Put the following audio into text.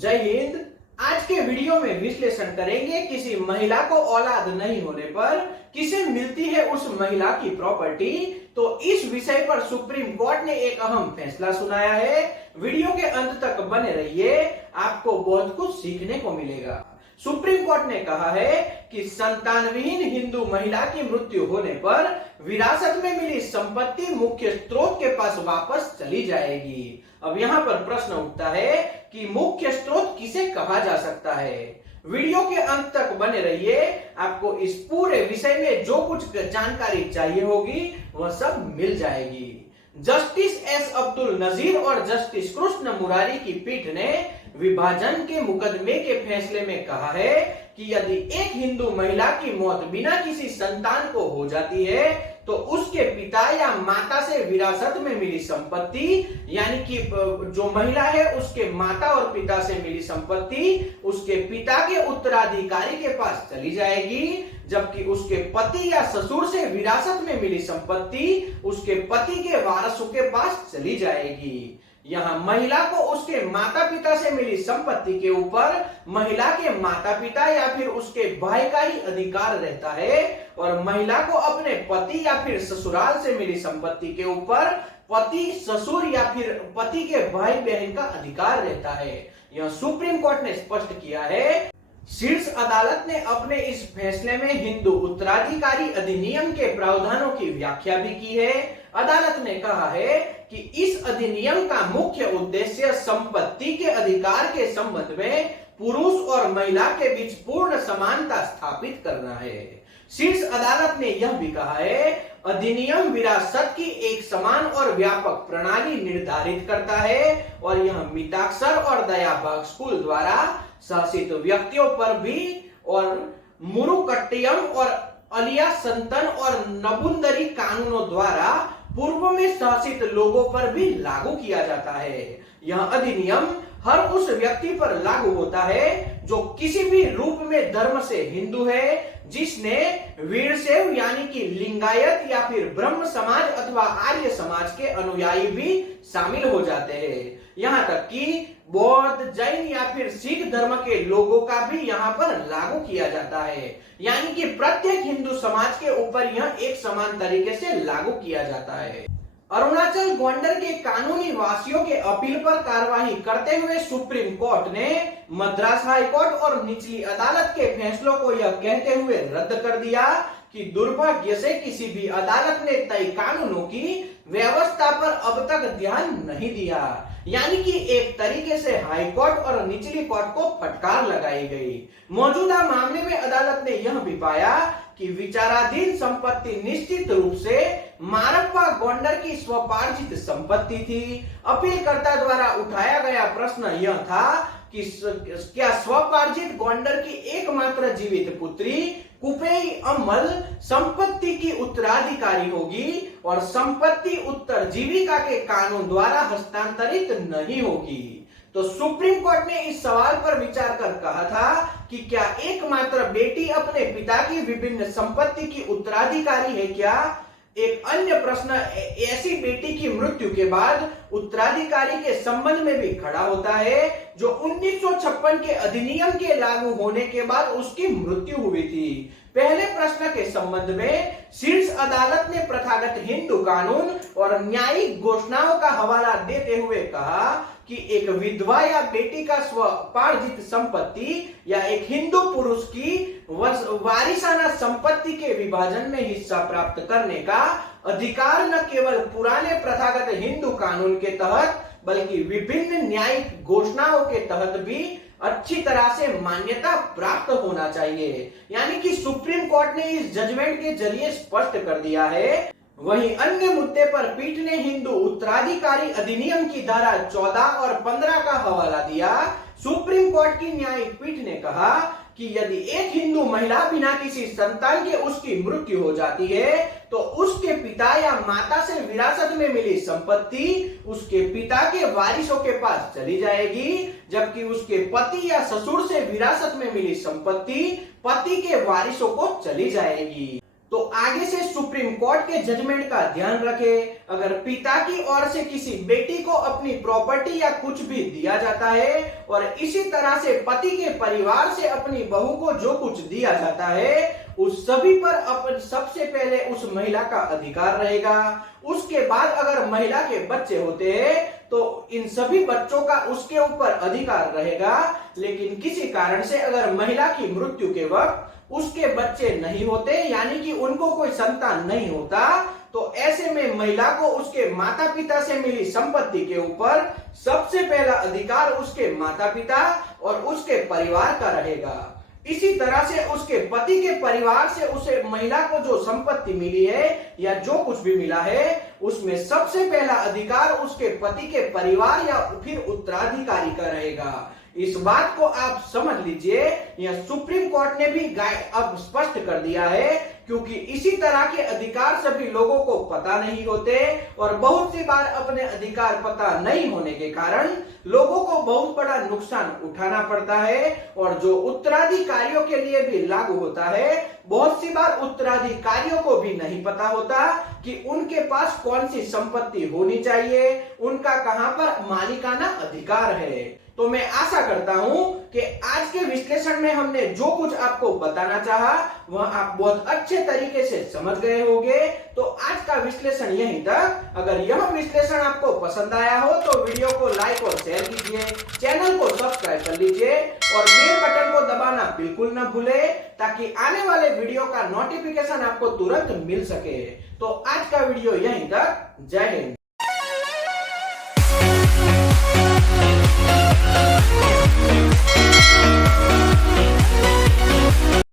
जय हिंद। आज के वीडियो में विश्लेषण करेंगे किसी महिला को औलाद नहीं होने पर किसे मिलती है उस महिला की प्रॉपर्टी। तो इस विषय पर सुप्रीम कोर्ट ने एक अहम फैसला सुनाया है। वीडियो के अंत तक बने रहिए, आपको बहुत कुछ सीखने को मिलेगा। सुप्रीम कोर्ट ने कहा है कि संतानविहीन हिंदू महिला की मृत्यु होने पर विरासत में मिली संपत्ति मुख्य स्रोत के पास वापस चली जाएगी। अब यहाँ पर प्रश्न उठता है कि मुख्य स्रोत किसे कहा जा सकता है। वीडियो के अंत तक बने रहिए, आपको इस पूरे विषय में जो कुछ जानकारी चाहिए होगी वह सब मिल जाएगी। जस्टिस एस अब्दुल नजीर और जस्टिस कृष्ण मुरारी की पीठ ने विभाजन के मुकदमे के फैसले में कहा है कि यदि एक हिंदू महिला की मौत बिना किसी संतान को हो जाती है तो उसके पिता या माता से विरासत में मिली संपत्ति, यानी कि जो महिला है उसके माता और पिता से मिली संपत्ति उसके पिता के उत्तराधिकारी के पास चली जाएगी, जबकि उसके पति या ससुर से विरासत में मिली संपत्ति उसके पति के वारसों के पास चली जाएगी। यहाँ महिला को उसके माता पिता से मिली संपत्ति के ऊपर महिला के माता पिता या फिर उसके भाई का ही अधिकार रहता है और महिला को अपने पति या फिर ससुराल से मिली संपत्ति के ऊपर पति, ससुर या फिर पति के भाई बहन का अधिकार रहता है। यह सुप्रीम कोर्ट ने स्पष्ट किया है। शीर्ष अदालत ने अपने इस फैसले में हिंदू उत्तराधिकारी अधिनियम के प्रावधानों की व्याख्या भी की है। अदालत ने कहा है कि इस अधिनियम का मुख्य उद्देश्य संपत्ति के अधिकार के संबंध में पुरुष और महिला के बीच पूर्ण समानता स्थापित करना है। शीर्ष अदालत ने यह भी कहा है, अधिनियम विरासत की एक समान और व्यापक प्रणाली निर्धारित करता है और यह मिताक्षर और दयाभाग स्कूल द्वारा शासित व्यक्तियों पर भी और मुरुकट्टियम और अलिया संतन और नबुंदरी कानूनों द्वारा पूर्व में शासित लोगों पर भी लागू किया जाता है। यह अधिनियम हर उस व्यक्ति पर लागू होता है जो किसी भी रूप में धर्म से हिंदू है, जिसने वीरशैव यानी कि लिंगायत या फिर ब्रह्म समाज अथवा आर्य समाज के अनुयायी भी शामिल हो जाते हैं। यहाँ तक कि बौद्ध, जैन या फिर सिख धर्म के लोगों का भी यहाँ पर लागू किया जाता है, यानी कि प्रत्येक हिंदू समाज के ऊपर यह एक समान तरीके से लागू किया जाता है। अरुणाचल गोंडर के कानूनी वासियों के अपील पर कार्यवाही करते हुए सुप्रीम कोर्ट ने मद्रास हाई कोर्ट और निचली अदालत के फैसलों को यह कहते हुए रद्द कर दिया कि दुर्भाग्य से किसी भी अदालत ने तय कानूनों की व्यवस्था पर अब तक ध्यान नहीं दिया, यानी कि एक तरीके से हाई कोर्ट और निचली कोर्ट को फटकार लगाई गई। मौजूदा मामले में अदालत ने यह भी पाया कि विचाराधीन संपत्ति निश्चित रूप से मारप्पा गोंडर की स्वपार्जित संपत्ति थी। अपीलकर्ता द्वारा उठाया गया प्रश्न यह था कि क्या स्वपार्जित गोंडर की एकमात्र जीवित पुत्री कुपेई अम्मल संपत्ति की उत्तराधिकारी होगी और संपत्ति उत्तरजीविका के कानून द्वारा हस्तांतरित नहीं होगी। तो सुप्रीम कोर्ट ने इस सवाल पर विचार कर कहा था कि क्या एकमात्र बेटी अपने पिता की विभिन्न संपत्ति की उत्तराधिकारी है क्या। एक अन्य प्रश्न ऐसी बेटी की मृत्यु के बाद उत्तराधिकारी के संबंध में भी खड़ा होता है जो 1956 के अधिनियम के लागू होने के बाद उसकी मृत्यु हुई थी। पहले प्रश्न के संबंध में शीर्ष अदालत ने प्रथागत हिंदू कानून और न्यायिक घोषणाओं का हवाला देते हुए कहा कि एक विधवा या बेटी का स्वपार्जित संपत्ति या एक हिंदू पुरुष की वारिसाना संपत्ति के विभाजन में हिस्सा प्राप्त करने का अधिकार न केवल पुराने प्रथागत हिंदू कानून के तहत बल्कि विभिन्न न्यायिक घोषणाओं के तहत भी अच्छी तरह से मान्यता प्राप्त होना चाहिए, यानी कि सुप्रीम कोर्ट ने इस जजमेंट के जरिए स्पष्ट कर दिया है। वहीं अन्य मुद्दे पर पीठ ने हिंदू उत्तराधिकारी अधिनियम की धारा 14 और 15 का हवाला दिया। सुप्रीम कोर्ट की न्यायिक पीठ ने कहा कि यदि एक हिंदू महिला बिना किसी संतान के उसकी मृत्यु हो जाती है तो उसके पिता या माता से विरासत में मिली संपत्ति उसके पिता के वारिसों के पास चली जाएगी, जबकि उसके पति या ससुर से विरासत में मिली संपत्ति पति के वारिसों को चली जाएगी। तो आगे से सुप्रीम कोर्ट के जजमेंट का ध्यान रखें। अगर पिता की ओर से किसी बेटी को अपनी प्रॉपर्टी या कुछ भी दिया जाता है और इसी तरह से पति के परिवार से अपनी बहू को जो कुछ दिया जाता है उस सभी पर सबसे पहले उस महिला का अधिकार रहेगा। उसके बाद अगर महिला के बच्चे होते हैं तो इन सभी बच्चों का उसके ऊपर अधिकार रहेगा। लेकिन किसी कारण से अगर महिला की मृत्यु के वक्त उसके बच्चे नहीं होते, यानी कि उनको कोई संतान नहीं होता, तो ऐसे में महिला को उसके माता पिता से मिली संपत्ति के ऊपर सबसे पहला अधिकार उसके माता पिता और उसके परिवार का रहेगा। इसी तरह से उसके पति के परिवार से उसे महिला को जो संपत्ति मिली है या जो कुछ भी मिला है उसमें सबसे पहला अधिकार उसके पति के परिवार या फिर उत्तराधिकारी का रहेगा। इस बात को आप समझ लीजिए, यह सुप्रीम कोर्ट ने भी अब स्पष्ट कर दिया है, क्योंकि इसी तरह के अधिकार सभी लोगों को पता नहीं होते और बहुत सी बार अपने अधिकार पता नहीं होने के कारण लोगों को बहुत बड़ा नुकसान उठाना पड़ता है। और जो उत्तराधिकारियों के लिए भी लागू होता है, बहुत सी बार उत्तराधिकारियों को भी नहीं पता होता कि उनके पास कौन सी संपत्ति होनी चाहिए, उनका कहां पर मालिकाना अधिकार है। तो मैं आशा करता हूं कि आज के विश्लेषण में हमने जो कुछ आपको बताना चाहा वह आप बहुत अच्छे तरीके से समझ गए होंगे। तो आज का विश्लेषण यहीं तक। अगर यह विश्लेषण आपको पसंद आया हो तो वीडियो को लाइक और शेयर कीजिए, चैनल को सब्सक्राइब कर लीजिए और बेल बटन को दबाना बिल्कुल न भूले, ताकि आने वाले वीडियो का नोटिफिकेशन आपको तुरंत मिल सके। तो आज का वीडियो यहीं तक। जय Hind. We'll be right back.